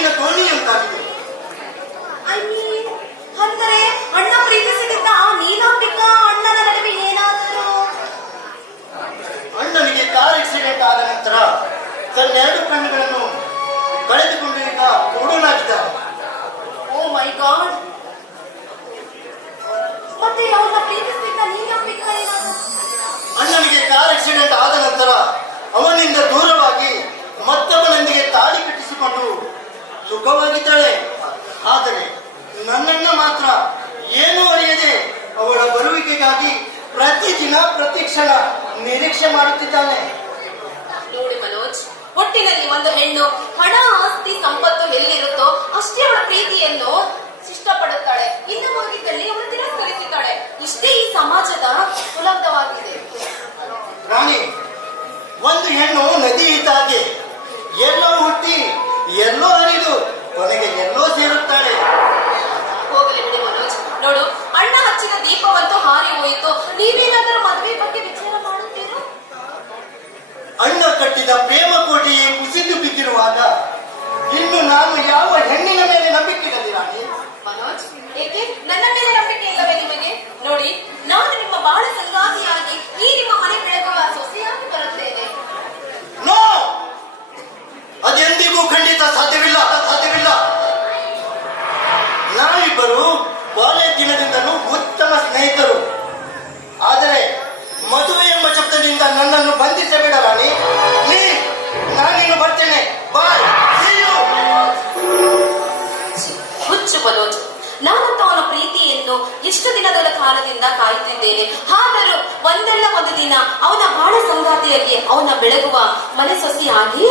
ನೀರಿನ ದೋಣಿಯಂತಾಗಿದೆ. ಅಂದರೆ ಅಣ್ಣ ಪ್ರೀತಿಸಿದ್ದ ಆ ನೀಲಾಂಬಿಕಾ ಅಣ್ಣನ ನಡುವೆ ಏನಾದರೂ? ಅಣ್ಣನಿಗೆ ಕಾರ್ ಆಕ್ಸಿಡೆಂಟ್ ಆದ ನಂತರ ತನ್ನೆರಡು ಕಣ್ಣುಗಳನ್ನು ಕಳೆದುಕೊಂಡು ಈಗ ಕುರುಡನಾಗಿದ್ದಾನೆ. ಓ ಮೈ ಗಾಡ್. ಮತ್ತೆ ಅವನ್ನ ಪ್ರೀತಿಸಿದ್ದ ನೀಲಾಂಬಿಕಾ ಏನಾದರೂ? ಅಣ್ಣನಿಗೆ ಕಾರ್ ಆಕ್ಸಿಡೆಂಟ್ ಆದ ನಂತರ ಅವನಿಂದ ದೂರವಾಗಿ ಮತ್ತೊಬ್ಬನೊಂದಿಗೆ ತಾಳಿ ಕಟ್ಟಿಸಿಕೊಂಡು ಸುಖವಾಗಿದ್ದಾಳೆ. ಆದರೆ ನನ್ನನ್ನ ಮಾತ್ರ ಏನೂ ಅರಿಯದೆ ಅವಳ ಬರುವಿಕೆಗಾಗಿ ಪ್ರತಿದಿನ ಪ್ರತಿಕ್ಷಣ ನಿರೀಕ್ಷೆ ಮಾಡುತ್ತಿದ್ದಾನೆ. ನೋಡಿ ಮನೋಜ್, ಒಟ್ಟಿನಲ್ಲಿ ಒಂದು ಹೆಣ್ಣು ಹಣ ಆಸ್ತಿ ಸಂಪತ್ತು ಎಲ್ಲಿರುತ್ತೋ ಅಷ್ಟೇ ಅವಳ ಪ್ರೀತಿಯನ್ನು ಇಷ್ಟಪಡುತ್ತಾಳೆ. ಇಲ್ಲವಾಗಿದ್ದಲ್ಲಿ ಅವಳು ತಿರಸ್ಕರಿಸುತ್ತಾಳೆ. ಇಷ್ಟೇ ಈ ಸಮಾಜದ ಸುಲಭವಾಗಿದೆ. ರಾಣಿ, ಒಂದು ಹೆಣ್ಣು ನದಿ ಇದ್ದಾಗೆ ಎಲ್ಲೋ ಹುಟ್ಟಿ ಎಲ್ಲೋ ಹರಿದು ಕೊನೆಗೆ ಎಲ್ಲೋ ಸೇರುತ್ತಾಳೆ. ಹೋಗಲಿ ಬಿಡಿ ಮನೋಜ್. ನೋಡು, ಅಣ್ಣ ಹಚ್ಚಿದ ದೀಪವಂತೂ ಹಾರಿ ಹೋಯಿತು. ನೀವೇನಾದರೂ ಮದುವೆ ಬಗ್ಗೆ ವಿಚಾರ ಮಾಡುತ್ತೀರಾ? ಅಣ್ಣ ಕಟ್ಟಿದ ಪ್ರೇಮ ಕೋಟೆಯೇ ಕುಸಿದು ಬಿದ್ದಿರುವಾಗ ಇನ್ನು ನಾನು ಯಾವ ಹೆಣ್ಣಿನ ಮೇಲೆ ನಂಬಿಕೆ ಇರಲಿ ರಾಣಿ? ಮನೋಜ್, ಏಕೆ ನನ್ನ ಮೇಲೆ ನಂಬಿಕೆ ಇಲ್ಲವೇ ನಿಮಗೆ? ನೋಡಿ, ನಾನು ನಿಮ್ಮ ಬಾಳ ಸಂಗಾತಿಯಾಗಿ ಈ ನಿಮ್ಮ ಮನೆ ಬೆಳಗುವ ಸೊಸೆಯಾಗಿ ಬರುತ್ತೇನೆ. ನೋ, ಅದೆಂದಿಗೂ ಖಂಡಿತ ಸಾಧ್ಯವಿಲ್ಲ. ನಾವಿಬ್ಬರು ಕಾಲೇಜ್ ದಿನದಿಂದಲೂ ಉತ್ತಮ ಸ್ನೇಹಿತರು. ಆದರೆ ಮದುವೆ ಎಂಬ ಶಬ್ದದಿಂದ ನನ್ನನ್ನು ಬಂಧಿಸಬೇಡ ರಾಣಿ. ನಾನಿನ್ನು ಬರ್ತೇನೆ. ಬಾಯ್. ಹುಚ್ಚು ಮನೋಜ್, ನಾನಂತೂ ಅವನ ಪ್ರೀತಿಯನ್ನು ಎಷ್ಟು ದಿನಗಳ ಕಾಲದಿಂದ ಕಾಯುತ್ತಿದ್ದೇನೆ. ಆದರೂ ಒಂದಲ್ಲ ಒಂದು ದಿನ ಅವನ ಬಾಳ ಸಂಗಾತಿಯಲ್ಲಿ ಅವನ ಬೆಳಗುವ ಮನೆ ಸೊಸೆಯಾಗಿ